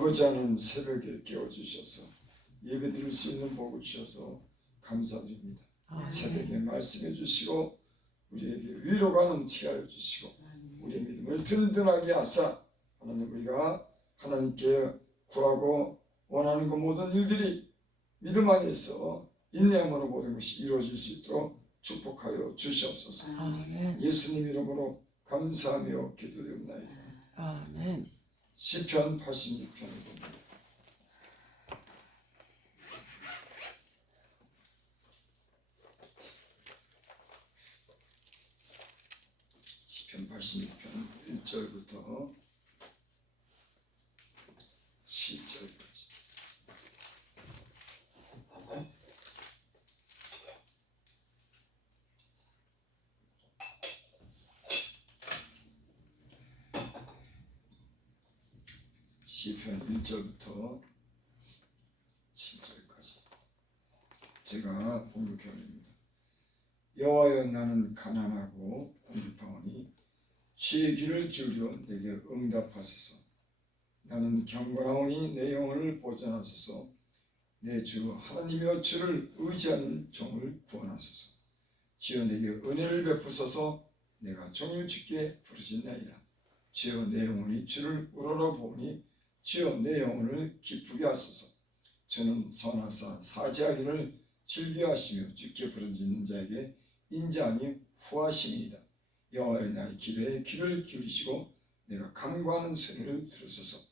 아버지 하나님 새벽에 깨워주셔서 예배드릴 수 있는 복을 주셔서 감사드립니다. 새벽에 말씀해 주시고 우리에게 위로가 넘치게 하여 주시고 우리의 믿음을 든든하게 하사 하나님 우리가 하나님께 구하고 원하는 그 모든 일들이 믿음 안에서 인내함으로 모든 것이 이루어질 수 있도록 축복하여 주시옵소서. 예수님 이름으로 감사하며 기도드립니다. 아멘. 시편 86편을 봅니다. 시편 86편 1절부터 10절까지. 시편 1절부터 7절까지 제가 봉독해옵니다. 여호와여 나는 가난하고 공급하오니 주의 귀를 기울여 내게 응답하소서. 나는 경건하오니 내 영혼을 보전하소서. 내 주 하나님이여 주를 의지하는 종을 구원하소서. 주여 내게 은혜를 베푸소서. 내가 종일 주께 부르짖나이다. 주여 내 영혼이 주를 우러러보니 주여 내 영혼을 기쁘게 하소서. 주는 선하사 사죄하기를 즐겨하시며 주께 부르짖는 자에게 인자함이 후하심이니이다. 여호와의 나의 기도에 귀를 기울이시고 내가 간구하는 소리를 들으소서.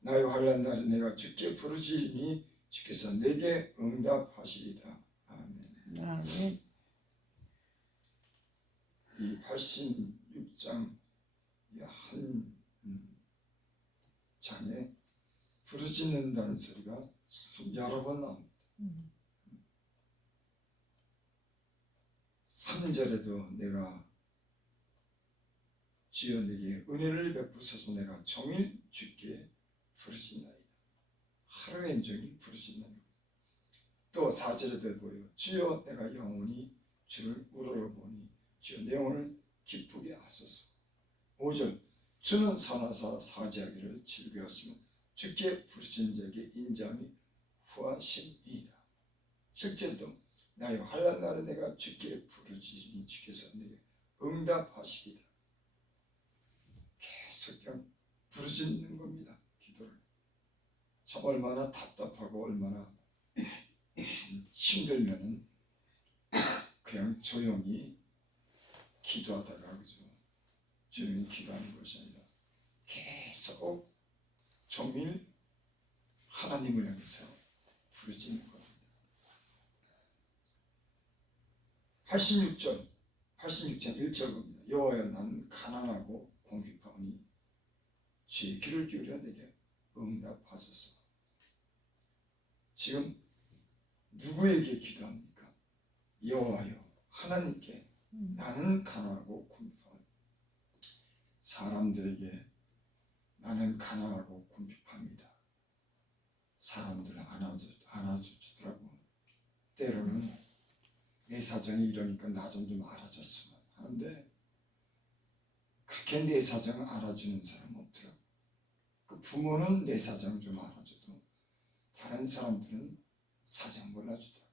나의 환난 날에 내가 주께 부르짖으니 주께서 내게 응답하시리다. 아멘. 아멘. 이 86장 한 장에 부르짖는다는 소리가 참 여러 번 나옵니다. 3절에도 내가 주여 내게 은혜를 베푸소서. 내가 종일 주께 부르짖나이다. 하루 온종일 부르짖나이다. 또 4절에도 보여 주여 내가 영원히 주를 우러러보니 주여 내 영혼을 기쁘게 하소서. 5절 주는 선하사 사죄하기를 즐겨하시며 주께 부르짖는 자에게 인자함이 후하심이다. 7절에도 나의 환난 날에 내가 주께 부르짖으니 주께서 내게 응답하시리다. 계속 그냥 부르짖는 겁니다. 기도를. 참 얼마나 답답하고 얼마나 힘들면은 그냥 조용히 기도하다가 그죠. 조용히 기도하는 것이 아니라 계속 종일 하나님을 향해서 부르짖는 겁니다. 86장 1절 봅니다. 여호와여 나는 가난하고 공핍하오니 주의 귀를 기울여 내게 응답하소서. 지금 누구에게 기도합니까? 여호와여 하나님께 나는 가난하고 공핍하오니. 사람들에게 나는 가난하고 공핍합니다. 사람들 안아주더라고. 때로는 내 사정이 이러니까 나 좀 알아줬으면 하는데 그렇게 내 사정 알아주는 사람 없더라고. 그 부모는 내 사정 좀 알아줘도 다른 사람들은 사정 몰라주더라고.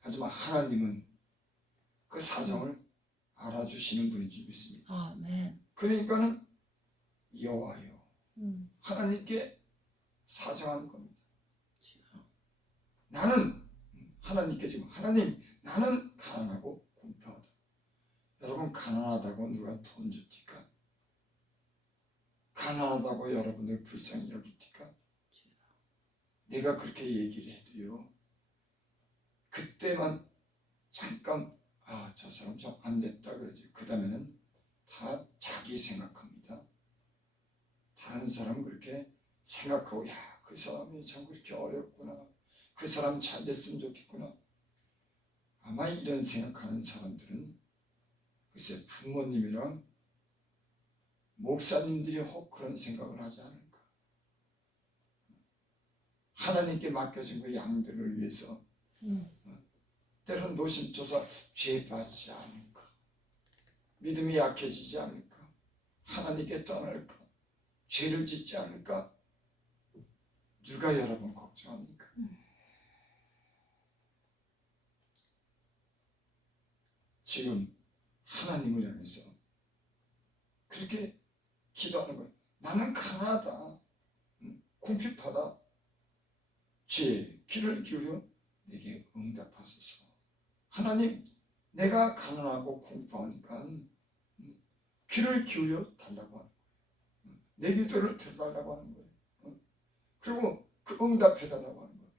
하지만 하나님은 그 사정을 알아주시는 분인 줄 믿습니다. 아멘. 그러니까는 여호와여 하나님께 사정하는 겁니다. 나는 하나님께 지금 하나님 나는 가난하고 공평하다. 여러분 가난하다고 누가 돈 줍니까? 가난하다고 여러분들 불쌍히 여깁니까? 내가 그렇게 얘기를 해도요 그때만 잠깐 저 사람 좀 안 됐다 그러지. 그 다음에는 다 자기 생각합니다. 다른 사람 그렇게 생각하고 그 사람이 참 그렇게 어렵구나. 그 사람 잘 됐으면 좋겠구나. 아마 이런 생각하는 사람들은 글쎄 부모님이랑 목사님들이 혹 그런 생각을 하지 않을까. 하나님께 맡겨진 그 양들을 위해서 때로는 노심초사 죄 빠지지 않을까. 믿음이 약해지지 않을까. 하나님께 떠날까. 죄를 짓지 않을까. 누가 여러분 걱정합니까? 지금 하나님을 향해서 그렇게 기도하는 거예요. 나는 가난하다, 궁핍하다, 죄에 귀를 기울여 내게 응답하소서. 하나님, 내가 가난하고 궁핍하니까 귀를 기울여 달라고 하는 거예요. 내 기도를 들어달라고 하는 거예요. 그리고 그 응답해달라고 하는 겁니다.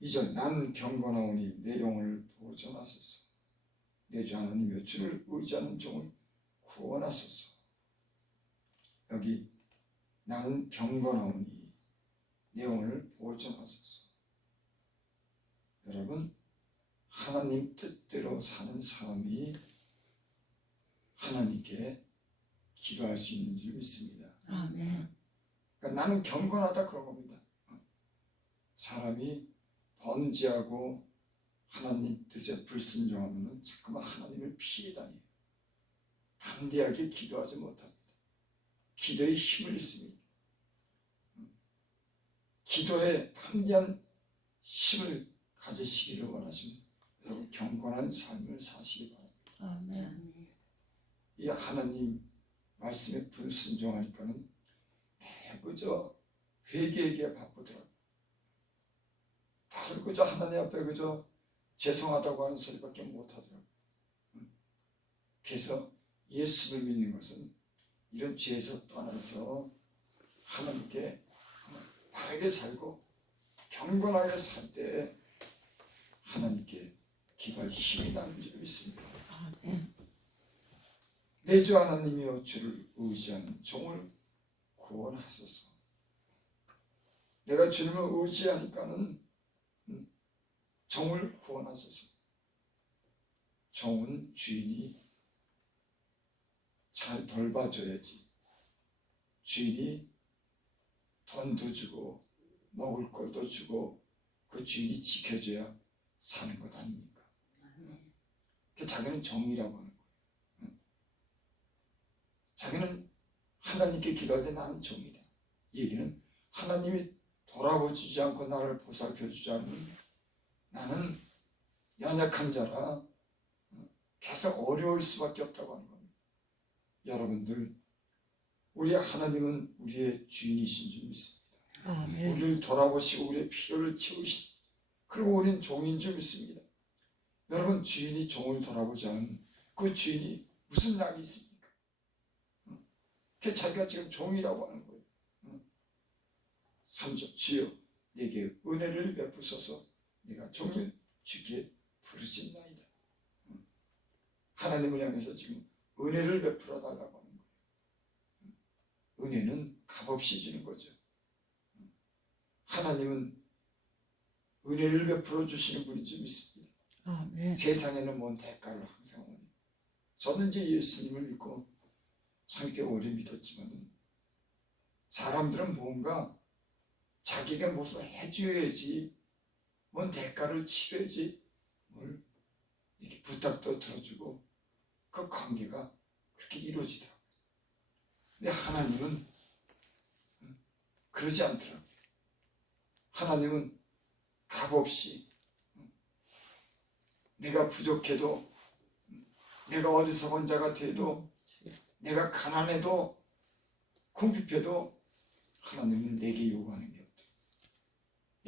이제 나는 경건하오니 내 영혼을 보존하소서. 내 주 하나님여, 주를 의지하는 종을 구원하소서. 여기 나는 경건하오니 내 영혼을 보존하소서. 여러분, 하나님 뜻대로 사는 사람이 하나님께 기도할 수 있는 줄 믿습니다. 아멘. 그러니까 나는 경건하다 그런 겁니다. 사람이 번지하고 하나님 뜻에 불순종하면 자꾸만 하나님을 피해 다녀요. 담대하게 기도하지 못합니다. 기도에 힘을 잃습니다. 기도에 담대한 힘을 가지시기를 원하시면 여러분 경건한 삶을 사시기 바랍니다. 아멘. 이 하나님 말씀에 불순종하니까는 그저 회개에게 바쁘더라고요. 다들 그저 하나님 앞에 그저 죄송하다고 하는 소리밖에 못하더라고요. 그래서 예수를 믿는 것은 이런 죄에서 떠나서 하나님께 바르게 살고 경건하게 살 때 하나님께 기도할 힘이 나는 줄 믿습니다. 아멘. 내 주 하나님이여, 주를 의지하는 종을 구원하소서. 내가 주님을 의지하니까는 종을 구원하소서. 종은 주인이 잘 돌봐줘야지. 주인이 돈도 주고 먹을 것도 주고 그 주인이 지켜줘야 사는 것 아닙니까? 자기는 종이라고 하는 거예요. 자기는 하나님께 기도할 때 나는 종이다. 이 얘기는 하나님이 돌아보지 않고 나를 보살펴주지 않으면 나는 연약한 자라 계속 어려울 수밖에 없다고 하는 겁니다. 여러분들, 우리 하나님은 우리의 주인이신 줄 믿습니다. 아멘. 우리를 돌아보시고 우리의 필요를 채우신, 그리고 우리는 종인 줄 믿습니다. 여러분, 주인이 종을 돌아보지 않은 그 주인이 무슨 낙이 있습니까? 그 자기가 지금 종이라고 하는 거예요. 3절, 주여 내게 은혜를 베푸소서. 내가 종일 주께 부르짖나이다. 하나님을 향해서 지금 은혜를 베풀어 달라고 하는 거예요. 은혜는 값없이 주는 거죠. 하나님은 은혜를 베풀어 주시는 분인 줄 믿습니다. 아멘. 세상에는 뭔 대가를 항상 원해요. 저는 이제 예수님을 믿고 참 꽤 오래 믿었지만 사람들은 뭔가 자기가 무엇을 해줘야지, 뭔 대가를 치러야지, 뭘 이렇게 부탁도 들어주고 그 관계가 그렇게 이루어지더라고요. 근데 하나님은 그러지 않더라고요. 하나님은 값없이 내가 부족해도, 내가 어리석은 자가 돼도, 내가 가난해도 궁핍해도 하나님은 내게 요구하는 게 없대요.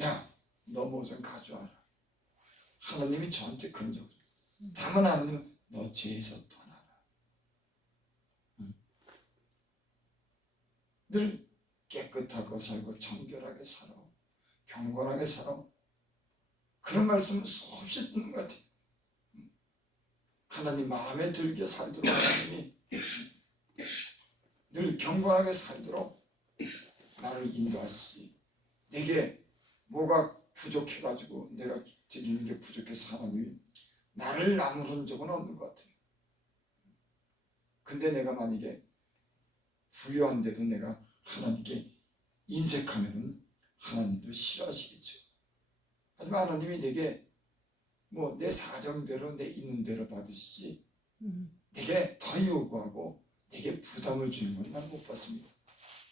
야, 너 뭐 좀 가져와라. 하나님이 저한테 그런 적 없어요. 다만 하나님은 너 죄에서 떠나라. 늘 깨끗하고 살고 정결하게 살아, 경건하게 살아. 그런 말씀을 수없이 듣는 것 같아요. 하나님 마음에 들게 살도록 하나님이 늘 경건하게 살도록 나를 인도하시지. 내게 뭐가 부족해가지고 내가 드리는 게 부족해서 하나님이 나를 나무른 적은 없는 것 같아요. 근데 내가 만약에 부유한데도 내가 하나님께 인색하면은 하나님도 싫어하시겠죠. 하지만 하나님이 내게 뭐 내 사정대로 내 있는 대로 받으시지 내게 더 요구하고 내게 부담을 주는 건 난 못 받습니다.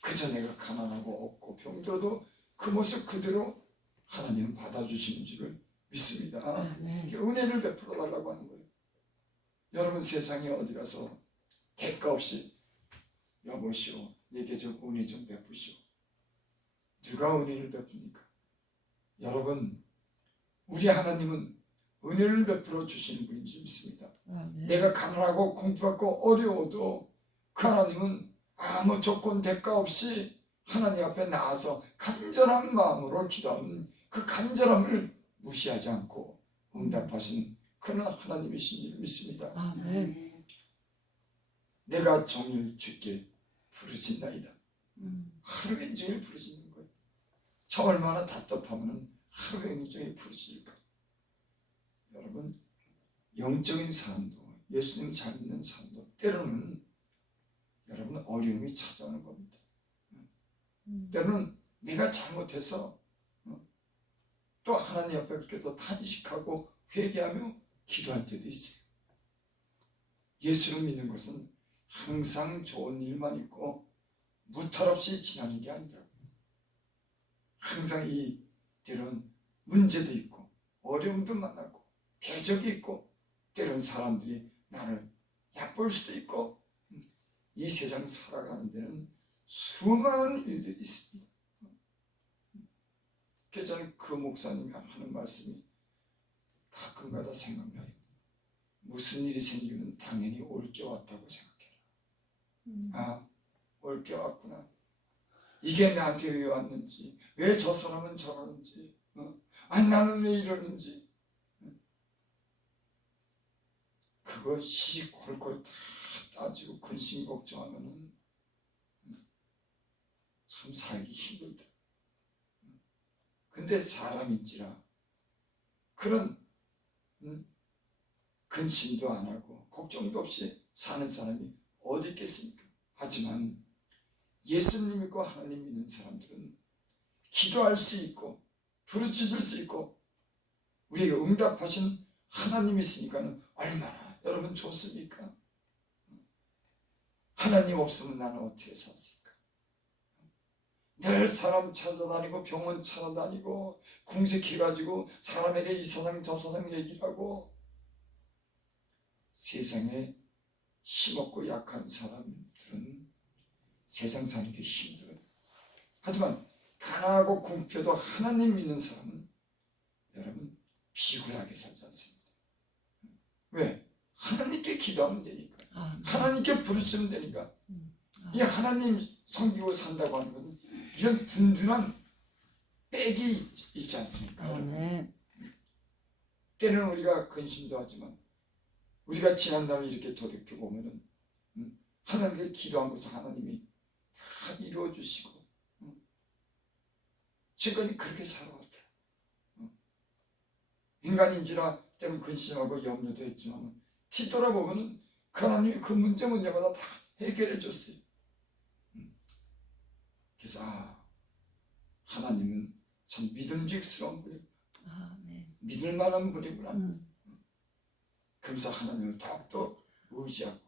그저 내가 가난하고 없고 병들어도 그 모습 그대로 하나님은 받아주시는 줄을 믿습니다. 아멘. 이렇게 은혜를 베풀어 달라고 하는 거예요. 여러분 세상에 어디 가서 대가 없이 여보시오 내게 좀 은혜 좀 베푸시오. 누가 은혜를 베풉니까? 여러분 우리 하나님은 은혜를 베풀어 주시는 분인 줄 믿습니다. 아멘. 내가 가난하고 공부받고 어려워도 그 하나님은 아무 조건 대가 없이 하나님 앞에 나와서 간절한 마음으로 기도하면 그 간절함을 무시하지 않고 응답하신 그런 하나님이신 줄 믿습니다. 아멘. 내가 종일 주께 부르짖나이다. 하루 종일 부르짖는 거예요. 참 얼마나 답답하면 하루 종일 부르짖을까. 여러분 영적인 삶도 예수님 잘 믿는 삶도 때로는 여러분 어려움이 찾아오는 겁니다. 때로는 내가 잘못해서 또 하나님 앞에 그렇게 또 탄식하고 회개하며 기도할 때도 있어요. 예수를 믿는 것은 항상 좋은 일만 있고 무탈 없이 지나는 게 아니더라고요. 항상 이 때로는 문제도 있고 어려움도 만나고 대적이 있고 때로는 사람들이 나를 얕볼 수도 있고 이 세상 살아가는 데는 수많은 일들이 있습니다. 그래서 저는 그 목사님이 하는 말씀이 가끔가다 생각나요. 무슨 일이 생기면 당연히 올 게 왔다고 생각해라. 아, 올 게 왔구나. 이게 나한테 왜 왔는지, 왜 저 사람은 저러는지, 아니 나는 왜 이러는지, 그거 시시콜콜 다 따지고 근심 걱정하면은 참 살기 힘들다. 근데 사람인지라 그런 근심도 안 하고 걱정도 없이 사는 사람이 어디 있겠습니까? 하지만 예수님 믿고 하나님 믿는 사람들은 기도할 수 있고 부르짖을 수 있고 우리에게 응답하신 하나님이 있으니까는 얼마나 여러분 좋습니까? 하나님 없으면 나는 어떻게 살았을까? 늘 사람 찾아다니고 병원 찾아다니고 궁색해가지고 사람에게 이 사상 저 사상 얘기를 하고 세상에 힘없고 약한 사람들은 세상 사는 게 힘들어요. 하지만 가난하고 궁핍해도 하나님 믿는 사람은 여러분 비굴하게 살지 않습니다. 왜? 하나님께 기도하면 되니까. 하나님께 부르시면 되니까. 이 하나님 섬기고 산다고 하는 것은 이런 든든한 백이 있지 않습니까? 아멘. 때는 우리가 근심도 하지만 우리가 지난날을 이렇게 돌이켜보면은 하나님께 기도한 것을 하나님이 다 이루어주시고 지금까지 그렇게 살아왔다. 인간인지라 때는 근심하고 염려도 했지만 뒤돌아보면은 그 하나님이 그 문제마다 다 해결해 줬어요. 그래서 하나님은 참 믿음직스러운 분이구나. 아멘. 믿을 만한 분이구나. 그래서 하나님을 더욱더 의지하고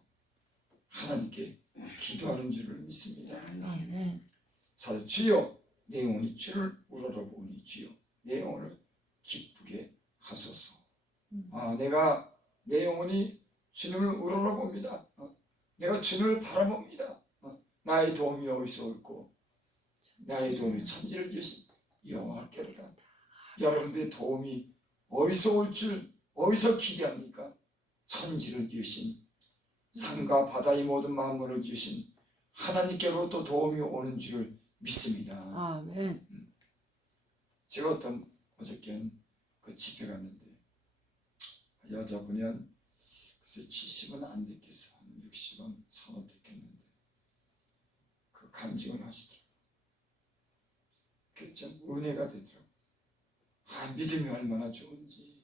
하나님께 기도하는 줄을 믿습니다. 아멘. 사실 주여 내 영혼이 주를 우러러보니 주여 내 영혼을 기쁘게 하소서. 내가 내 영혼이 주님을 우러러봅니다. 내가 주님을 바라봅니다. 나의 도움이 어디서 올고 나의 도움이 천지를 지으신 여호와께로다. 여러분들의 도움이 어디서 올 줄 어디서 기대합니까? 천지를 지으신 산과 바다의 모든 만물을 지으신 하나님께로부터 도움이 오는 줄을 믿습니다. 아멘. 제가 어저께는 그 집회 갔는데 여자분이 한 글쎄 70은 안 됐겠어. 한 60은 서너 됐겠는데 그 간증을 하시더라고요. 그게 참 은혜가 되더라고요. 믿음이 얼마나 좋은지.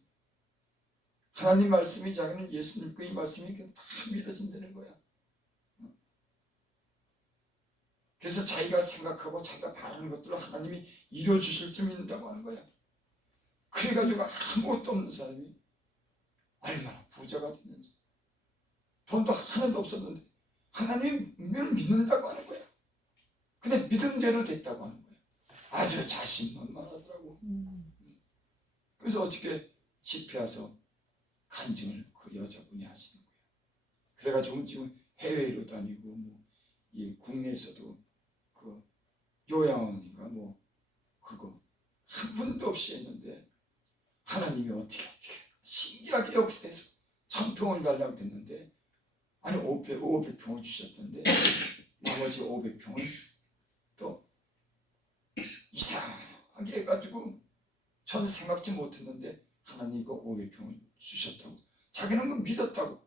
하나님 말씀이 자기는 예수님 그 이 말씀이 다 믿어진다는 거야. 그래서 자기가 생각하고 자기가 바라는 것들을 하나님이 이루어주실 줄 믿는다고 하는 거야. 그래가지고 아무것도 없는 사람이 얼마나 부자가 됐는지, 돈도 하나도 없었는데 하나님을 믿는다고 하는 거야. 근데 믿음대로 됐다고 하는 거예요. 아주 자신만만하더라고. 그래서 어떻게 집회 와서 간증을 그 여자분이 하시는 거예요. 그래가지고 지금 해외로 다니고 이 국내에서도 그 요양원인가 그거 한 분도 없이 했는데 하나님이 어떻게 신기하게 역사해서 1000평을 달라고 했는데 아니 500평을 주셨던데 나머지 500평을 또 이상하게 해가지고 저는 생각지 못했는데 하나님 그 500평을 주셨다고 자기는 그 믿었다고.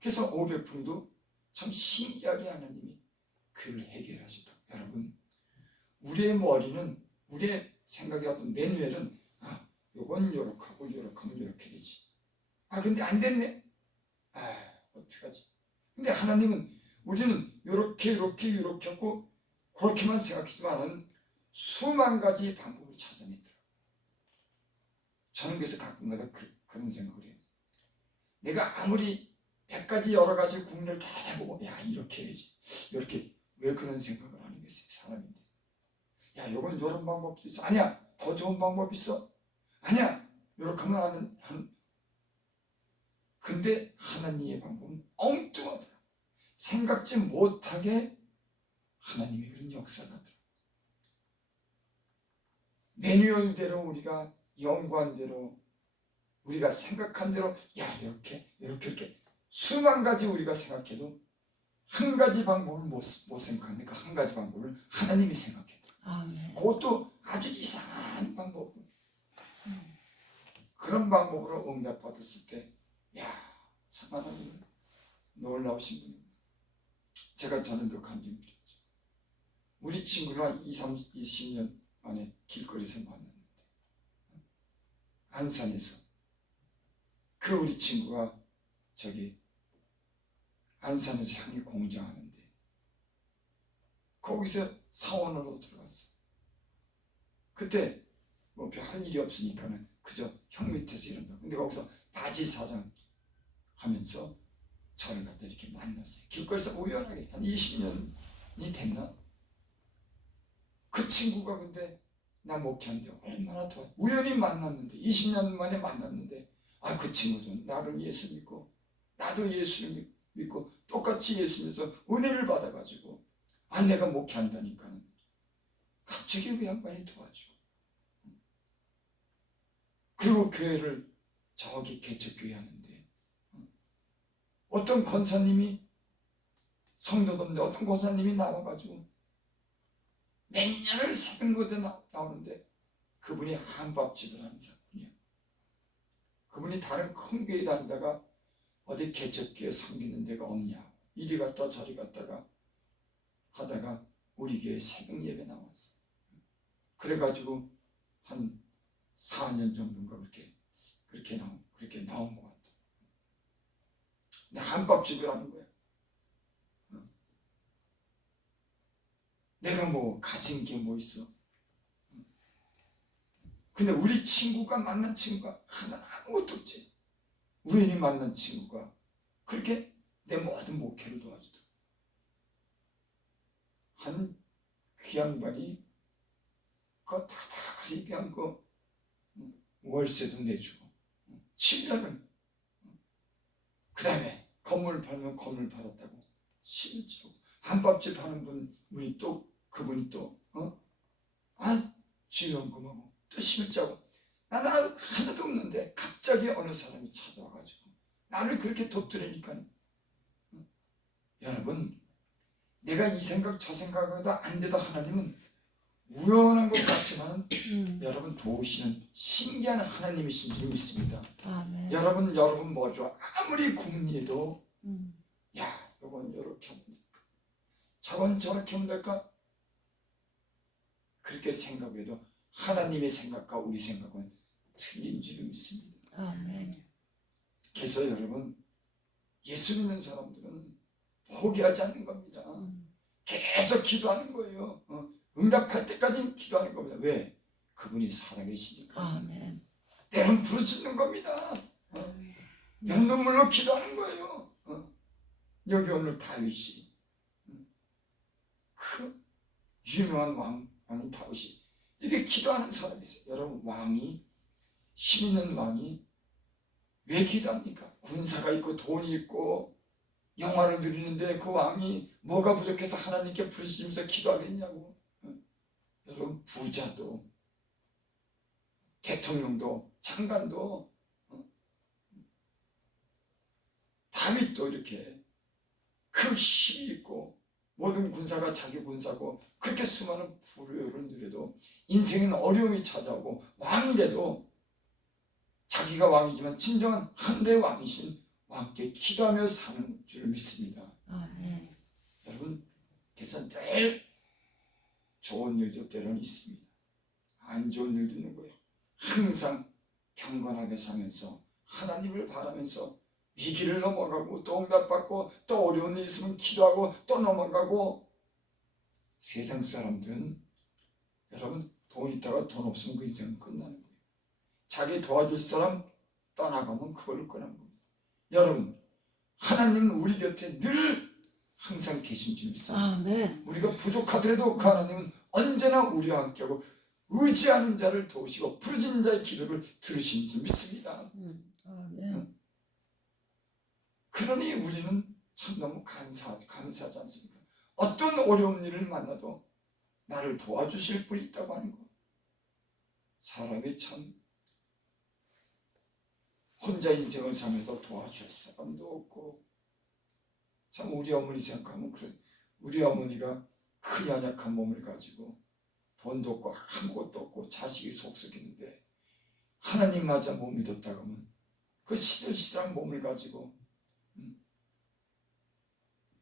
그래서 500평도 참 신기하게 하나님이 그를 해결하셨다고. 여러분 우리의 머리는 우리의 생각이 어떤 매뉴얼은 요건 요렇게 하고 요렇게 하면 요렇게 되지. 근데 안 됐네. 어떡하지. 근데 하나님은 우리는 요렇게 하고 그렇게만 생각하지만 수만 가지 방법을 찾아냈더라고요. 저는 그래서 가끔가다 그런 생각을 해요. 내가 아무리 100가지 여러 가지 국리를 다 해보고 이렇게 해야지 이렇게 왜 그런 생각을 안 하겠어요. 사람인데 요건 요런 방법도 있어. 아니야 더 좋은 방법이 있어. 아니야 요렇게 하면 근데 하나님의 방법은 엉뚱하더라. 생각지 못하게 하나님의 그런 역사가 하더라. 매뉴얼대로 우리가 연구한 대로 우리가 생각한 대로 이렇게 수만 가지 우리가 생각해도 한 가지 방법을 못 생각하는데 그 한 가지 방법을 하나님이 생각했다. 그것도 아주 이상한 방법. 그런 방법으로 응답받았을 때 참 하나님은 놀라우신 분입니다. 제가 전에도 간증드렸죠. 우리 친구랑 20년 만에 길거리에서 만났는데 안산에서 그 우리 친구가 저기 안산에서 향이 공장하는데 거기서 사원으로 들어갔어. 그때 별 할 일이 없으니까는 그저 형 밑에서 이런다. 근데 거기서 바지 사장 하면서 저를 갖다 이렇게 만났어요. 길거리에서 우연하게 한 20년이 됐나? 그 친구가 근데 나 목회하는데 얼마나 좋아. 우연히 만났는데 20년 만에 만났는데 그 친구도 나를 예수 믿고 나도 예수를 믿고 똑같이 예수 믿어서 은혜를 받아가지고 내가 목회한다니까는 갑자기 그 양반이 도와주고 그리고 교회를 저기 개척교회 하는데 어떤 권사님이 성도던데 어떤 권사님이 나와가지고 맨날 새벽무대 나오는데 그분이 한밥집을 하는 사람이야. 그분이 다른 큰 교회 다니다가 어디 개척교회 섬기는 데가 없냐 이리 갔다 저리 갔다가 하다가 우리 교회 새벽 예배 나왔어. 그래가지고 한 4년 정도인가 그렇게 나온 것 같아. 근데 한밥집을 하는 거야. 내가 가진 게 뭐 있어. 근데 우리 친구가 만난 친구가 하나는 아무것도 없지. 우연히 만난 친구가 그렇게 내 모든 목회를 도와주더라. 그 양반이 그거 다다리 그냥 월세도 내주고 7년을 그 다음에 건물 팔면 건물 팔았다고 실제로 한밥집 하는 분이 또 그분이 또 지원금하고 또 심자고 나는 하나도 없는데 갑자기 어느 사람이 찾아와가지고 나를 그렇게 돕더라니까. 여러분 내가 이 생각 저 생각하다 안 돼도 하나님은 우연한 것 같지만 여러분 도우시는 신기한 하나님이신 줄 믿습니다. 여러분 뭐죠? 아무리 궁리해도 이건 이렇게 하면 될까? 저건 저렇게 하면 될까? 그렇게 생각을 해도 하나님의 생각과 우리 생각은 틀린 줄 믿습니다. 그래서 여러분 예수 믿는 사람들은 포기하지 않는 겁니다. 계속 기도하는 거예요. 응답할 때까지 기도하는 겁니다. 왜? 그분이 살아계시니까. 때론 부르짖는 겁니다. 때론 눈물로 기도하는 거예요. 여기 오늘 다윗이 그 유명한 왕이 다윗이 이렇게 기도하는 사람이 있어요. 여러분, 왕이, 힘 있는 왕이 왜 기도합니까? 군사가 있고 돈이 있고 영화를 누리는데 그 왕이 뭐가 부족해서 하나님께 부르짖으면서 기도하겠냐고. 여러분, 부자도 대통령도 장관도 다윗도 이렇게 그 힘이 있고 모든 군사가 자기 군사고 그렇게 수많은 부를 누려도 인생엔 어려움이 찾아오고 왕이라도 자기가 왕이지만 진정한 하늘의 왕이신 왕께 기도하며 사는 줄 믿습니다. 아멘. 여러분, 그래서 늘 좋은 일도 때로는 있습니다. 안 좋은 일도 있는 거예요. 항상 경건하게 살면서 하나님을 바라면서 위기를 넘어가고 또 응답받고 또 어려운 일 있으면 기도하고 또 넘어가고. 세상 사람들은 여러분, 돈 있다가 돈 없으면 그 인생은 끝나는 거예요. 자기 도와줄 사람 떠나가면 그걸로 끝나는 겁니다. 여러분, 하나님은 우리 곁에 늘 항상 계신 줄 믿습니다. 아멘. 우리가 부족하더라도 그 하나님은 언제나 우리와 함께하고 의지하는 자를 도우시고 부르짖는 자의 기도를 들으시는 줄 믿습니다. 아멘. 그러니 우리는 참 너무 감사하지 않습니까? 어떤 어려운 일을 만나도 나를 도와주실 분이 있다고 하는 것. 사람이 참 혼자 인생을 살면서 도와줄 사람도 없고, 참 우리 어머니 생각하면 그래. 우리 어머니가 큰 연약한 몸을 가지고 돈도 없고 아무것도 없고 자식이 속썩이는데 하나님마저 못 믿었다고 하면 그 시들시들한 몸을 가지고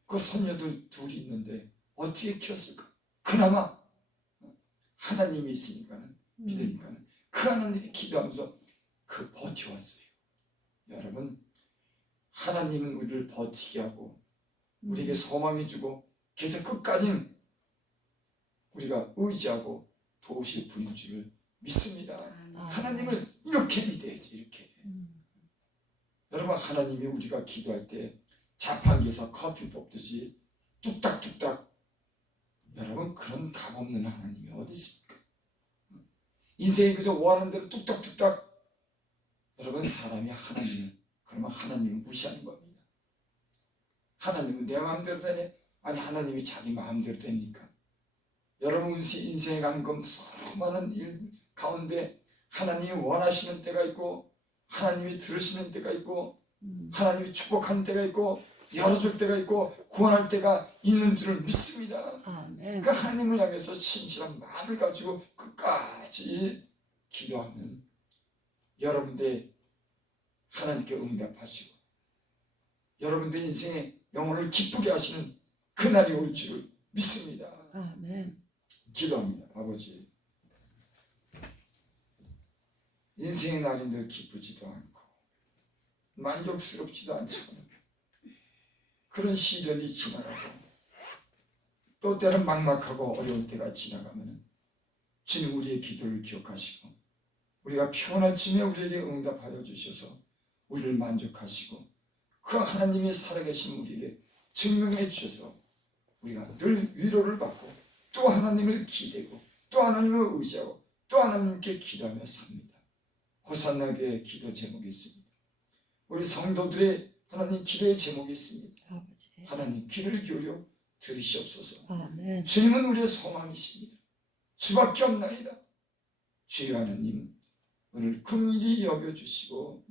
그 손녀들 둘이 있는데 어떻게 키웠을까? 그나마 하나님이 있으니까는 믿으니까는 그 하나님이 기도하면서 그 버텨왔어요. 여러분, 하나님은 우리를 버티게 하고 우리에게 소망해 주고 계속 끝까지는 우리가 의지하고 도우실 분인 줄을 믿습니다. 하나님을 이렇게 믿어야지, 이렇게. 여러분, 하나님이 우리가 기도할 때 자판기에서 커피 뽑듯이 뚝딱뚝딱, 여러분, 그런 값 없는 하나님이 어디 있습니까? 인생이 그저 원하는 대로 뚝딱뚝딱. 여러분, 사람이 하나님을, 그러면 하나님을 무시하는 겁니다. 하나님은 내 마음대로 되네? 아니, 하나님이 자기 마음대로 됩니까? 여러분 인생에 가는 건 수많은 일 가운데 하나님이 원하시는 때가 있고 하나님이 들으시는 때가 있고 하나님이 축복하는 때가 있고 열어줄 때가 있고 구원할 때가 있는 줄을 믿습니다. 아멘. 그 하나님을 향해서 신실한 마음을 가지고 끝까지 기도하면 여러분들 하나님께 응답하시고 여러분들 인생의 영혼을 기쁘게 하시는 그날이 올 줄을 믿습니다. 아멘. 기도합니다. 아버지, 인생의 날이 늘 기쁘지도 않고 만족스럽지도 않지만 그런 시련이 지나가고 또 때는 막막하고 어려운 때가 지나가면 주님 우리의 기도를 기억하시고 우리가 피곤할 쯤에 우리에게 응답하여 주셔서 우리를 만족하시고 그 하나님이 살아계신 우리에게 증명해 주셔서 우리가 늘 위로를 받고 또 하나님을 기대고 또 하나님을 의지하고 또 하나님께 기도하며 삽니다. 호산나교회 기도 제목이 있습니다. 우리 성도들의 하나님 기도의 제목이 있습니다. 아버지. 하나님 귀를 기울여 들으시옵소서. 아멘. 주님은 우리의 소망이십니다. 주밖에 없나이다. 주여 하나님, 오늘 긍휼히 여겨주시고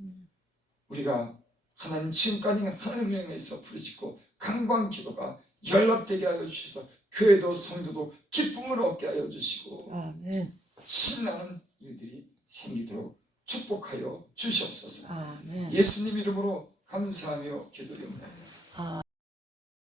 우리가 하나님 지금까지 하나님을 향해서 부르짖고 강구한 기도가 연락되게 하여 주셔서 교회도 성도도 기쁨을 얻게 하여 주시고 아멘. 신나는 일들이 생기도록 축복하여 주시옵소서. 아멘. 예수님 이름으로 감사하며 기도드립니다. 아멘.